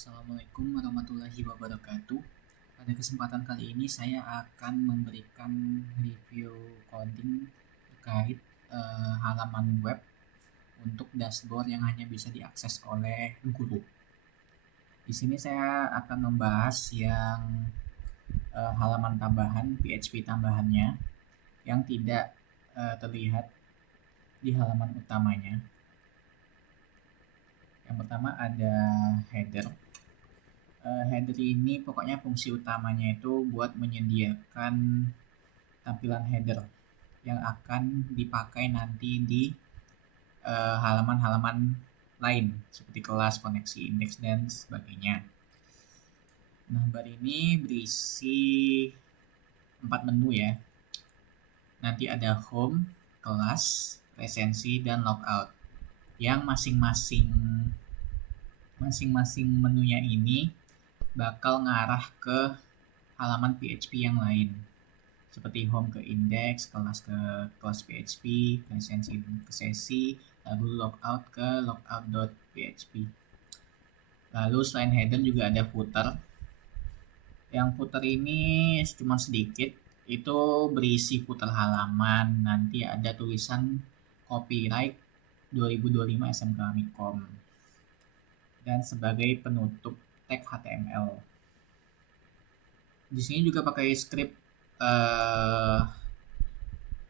Assalamualaikum warahmatullahi wabarakatuh. Pada kesempatan kali ini saya akan memberikan review coding terkait halaman web untuk dashboard yang hanya bisa diakses oleh guru. Di sini saya akan membahas yang halaman tambahan, PHP tambahannya yang tidak terlihat di halaman utamanya. Yang pertama ada header. Header ini pokoknya fungsi utamanya itu buat menyediakan tampilan header yang akan dipakai nanti di halaman-halaman lain seperti kelas, koneksi, indeks, dan sebagainya. Nah, bar ini berisi 4 menu ya. Nanti ada home, kelas, resensi, dan logout. Yang masing-masing menunya ini bakal ngarah ke halaman PHP yang lain seperti home ke indeks, kelas ke kelas PHP, resensi ke sesi, lalu logout ke logout.php. Lalu selain header juga ada footer. Yang footer ini cuma sedikit, itu berisi footer halaman, nanti ada tulisan copyright 2025 SMK Mikom dan sebagai penutup tag HTML. Di sini juga pakai script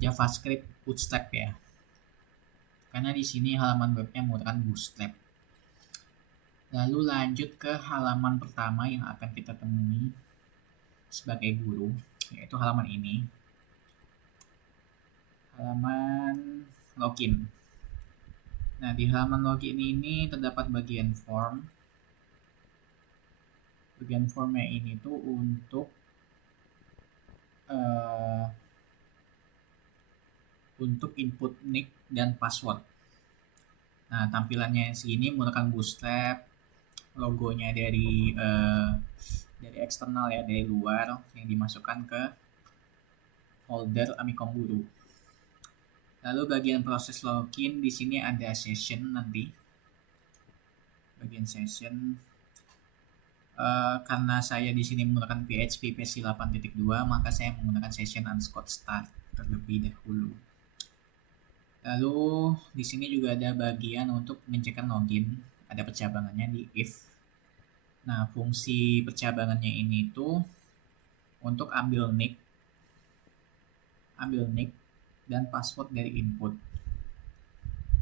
JavaScript Bootstrap ya. Karena di sini halaman webnya menggunakan Bootstrap. Lalu lanjut ke halaman pertama yang akan kita temui sebagai guru, yaitu halaman ini. Halaman login. Nah, di halaman login ini terdapat bagian form. Bagian formnya ini tuh untuk input nick dan password. Nah, tampilannya segini menggunakan Bootstrap, logonya dari eksternal ya, dari luar yang dimasukkan ke folder Amikom Guru. Lalu bagian proses login di sini ada session nanti. Bagian session karena saya di sini menggunakan PHP versi 8.2, maka saya menggunakan session underscore start terlebih dahulu. Lalu di sini juga ada bagian untuk mengecekkan login, ada percabangannya di if. Nah, fungsi percabangannya ini tuh untuk ambil nick dan password dari input.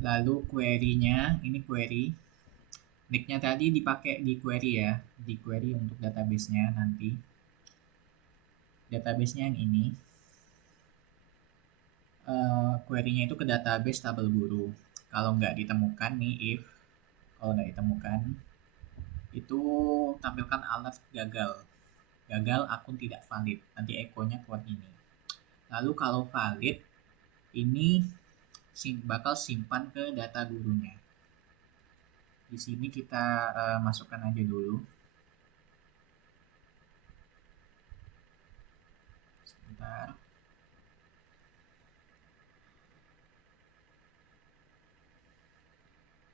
Lalu query-nya, ini query. Nick-nya tadi dipakai di query ya, di query untuk database-nya nanti. Database-nya yang ini. Query-nya itu ke database tabel guru. Kalau nggak ditemukan nih, kalau nggak ditemukan, itu tampilkan alert gagal akun tidak valid, nanti echo-nya keluar ini. Lalu kalau valid, ini bakal simpan ke data gurunya. Di sini kita masukkan aja dulu. Sebentar.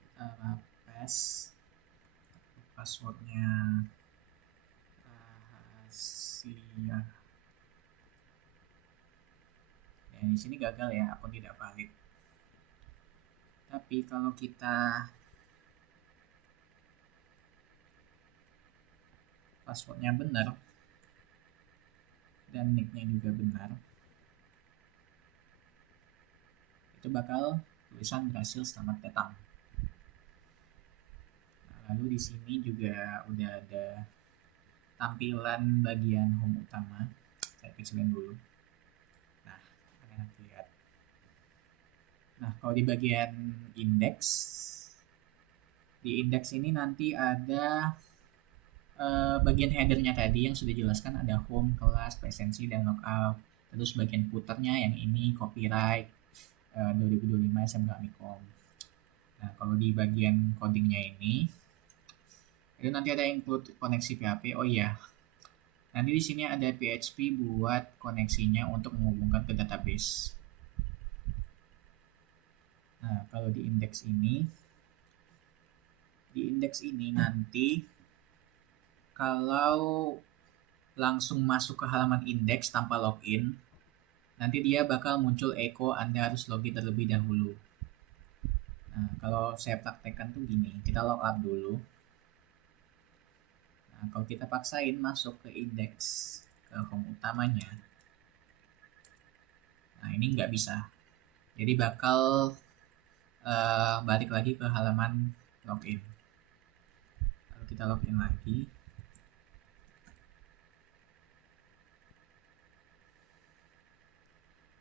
Kita paste passwordnya rahasia. Ya, di sini gagal ya, akun tidak valid. Tapi kalau kita passwordnya benar dan nicknya juga benar, itu bakal tulisan berhasil selamat datang. Nah, lalu di sini juga udah ada tampilan bagian home utama. Saya kecilin dulu. Nah, enak lihat. Nah, kalau di bagian indeks, di indeks ini nanti ada bagian headernya tadi yang sudah dijelaskan, ada home, kelas, presensi, dan logout. Terus bagian footernya yang ini copyright 2025 SMK Mikom. Nah, kalau di bagian codingnya ini itu nanti ada include koneksi PHP. Oh iya, nanti di sini ada PHP buat koneksinya untuk menghubungkan ke database. Nah, kalau di indeks ini nanti Kalau langsung masuk ke halaman indeks tanpa login, nanti dia bakal muncul echo Anda harus login terlebih dahulu. Nah, kalau saya praktekkan tuh gini, kita log out dulu. Nah, kalau kita paksain masuk ke indeks, ke home utamanya, nah ini nggak bisa. Jadi bakal balik lagi ke halaman login. Lalu kita login lagi.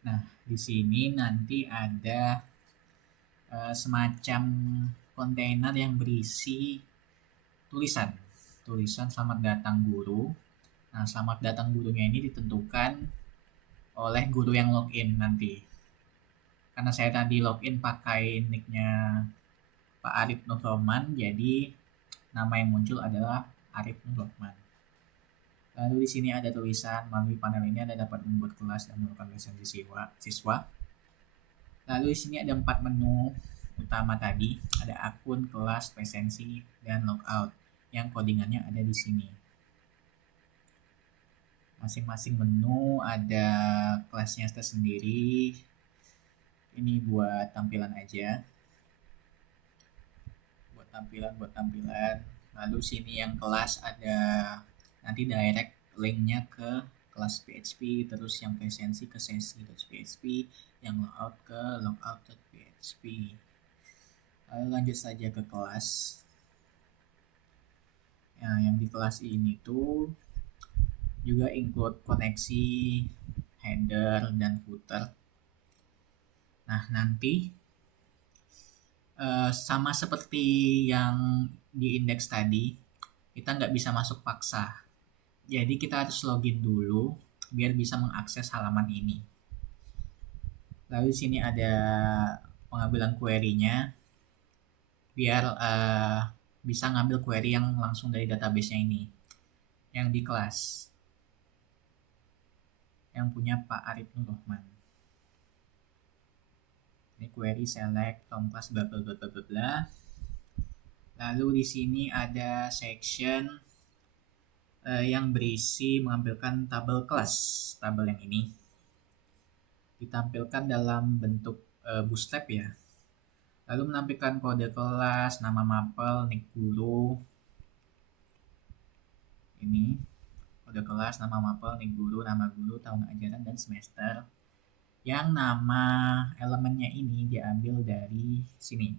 Nah, di sini nanti ada semacam kontainer yang berisi tulisan selamat datang guru. Nah, selamat datang gurunya ini ditentukan oleh guru yang login nanti. Karena saya tadi login pakai nicknya Pak Arif Nurrohman, jadi nama yang muncul adalah Arif Nurrohman. Lalu di sini ada tulisan melalui panel ini Anda dapat membuat kelas dan melakukan presensi siswa. Lalu di sini ada 4 menu utama tadi, ada akun, kelas, presensi, dan logout yang codingannya ada di sini. Masing-masing menu ada kelasnya tersendiri. Ini buat tampilan aja. Buat tampilan. Lalu sini yang kelas ada nanti direct linknya ke kelas PHP, terus yang presensi ke sesi.php, yang logout ke logout.php. Lalu lanjut saja ke kelas. Nah, yang di kelas ini tuh juga include koneksi, header, dan footer. Nah, nanti sama seperti yang di indeks tadi, kita nggak bisa masuk paksa. Jadi kita harus login dulu biar bisa mengakses halaman ini. Lalu di sini ada pengambilan query-nya biar bisa ngambil query yang langsung dari database-nya ini, yang di kelas, yang punya Pak Arif Nurrohman. Ini query select from class bla bla bla bla bla. Lalu di sini ada section yang berisi mengambilkan tabel kelas. Tabel yang ini ditampilkan dalam bentuk bootstrap ya. Lalu menampilkan kode kelas, nama mapel, nick guru. Ini kode kelas, nama mapel, nick guru, nama guru, tahun ajaran, dan semester. Yang nama elemennya ini diambil dari sini.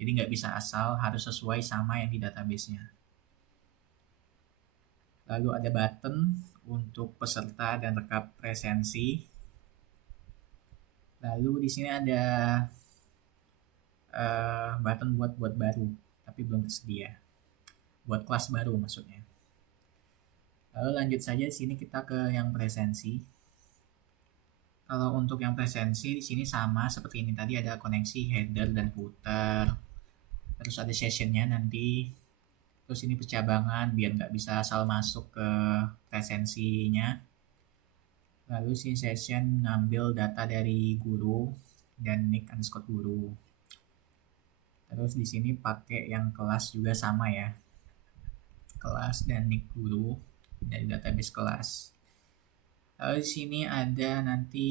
Jadi nggak bisa asal, harus sesuai sama yang di database-nya. Lalu ada button untuk peserta dan rekap presensi. Lalu di sini ada button buat baru, tapi belum tersedia. Buat kelas baru maksudnya. Lalu lanjut saja di sini kita ke yang presensi. Kalau untuk yang presensi di sini sama seperti ini tadi, ada koneksi, header, dan footer. Terus ada sessionnya nanti. Terus ini percabangan biar nggak bisa asal masuk ke presensinya. Lalu si session ngambil data dari guru dan nick underscore guru. Terus di sini pakai yang kelas juga sama ya. Kelas dan nick guru dari database kelas. Lalu di sini ada nanti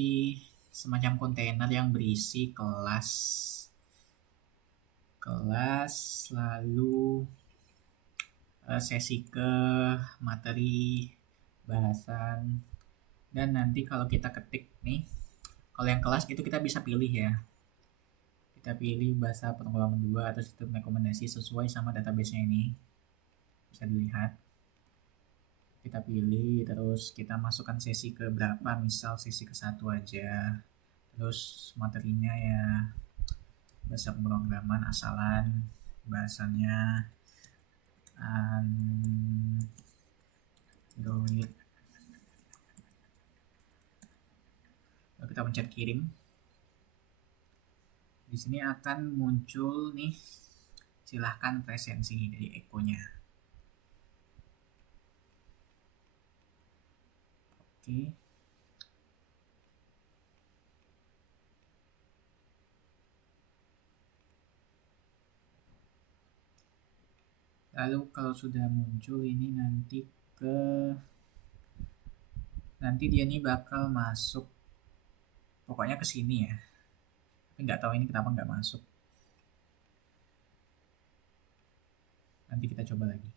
semacam kontainer yang berisi kelas, lalu sesi ke materi, bahasan, dan nanti kalau kita ketik nih, kalau yang kelas itu kita bisa pilih ya. Kita pilih bahasa pengolahan 2 atau sistem rekomendasi sesuai sama database-nya ini. Bisa dilihat. Kita pilih, terus kita masukkan sesi ke berapa, misal sesi ke-1 aja. Terus materinya ya bahasa pemrograman asalan, bahasannya Android. Lalu kita pencet kirim. Di sini akan muncul nih, silahkan presensi dari echo-nya. Oke. Lalu kalau sudah muncul ini nanti dia nih bakal masuk pokoknya ke sini ya. Tapi nggak tahu ini kenapa nggak masuk. Nanti kita coba lagi.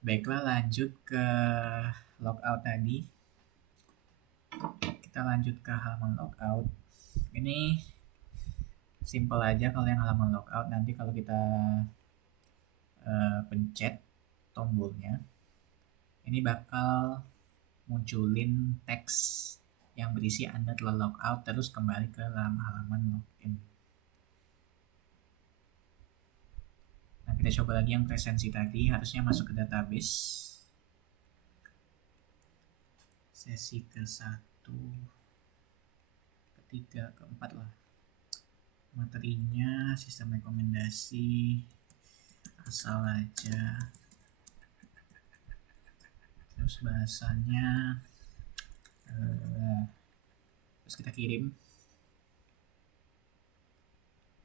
Baiklah, lanjut ke logout tadi. Kita lanjut ke halaman logout. Ini simple aja kalau yang halaman logout. Nanti kalau kita pencet tombolnya, ini bakal munculin teks yang berisi Anda telah logout terus kembali ke dalam halaman login. Nah, kita coba lagi yang presensi tadi, harusnya masuk ke database. Sesi ke-1, ke-3, ke-4 lah. Materinya sistem rekomendasi, asal aja. Terus bahasanya terus kita kirim,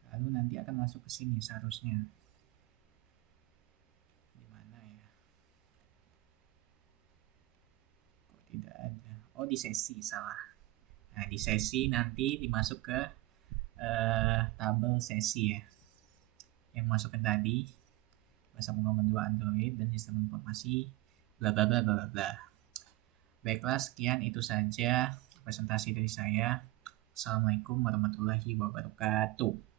lalu nanti akan masuk ke sini seharusnya. Di mana ya? Kok tidak ada? Oh, di sesi, salah. Nah, di sesi nanti dimasuk ke tabel sesi ya, yang masukin tadi bahasa pengumuman 2 Android dan sistem informasi bla bla bla bla bla. Baiklah, sekian itu saja presentasi dari saya. Assalamualaikum warahmatullahi wabarakatuh.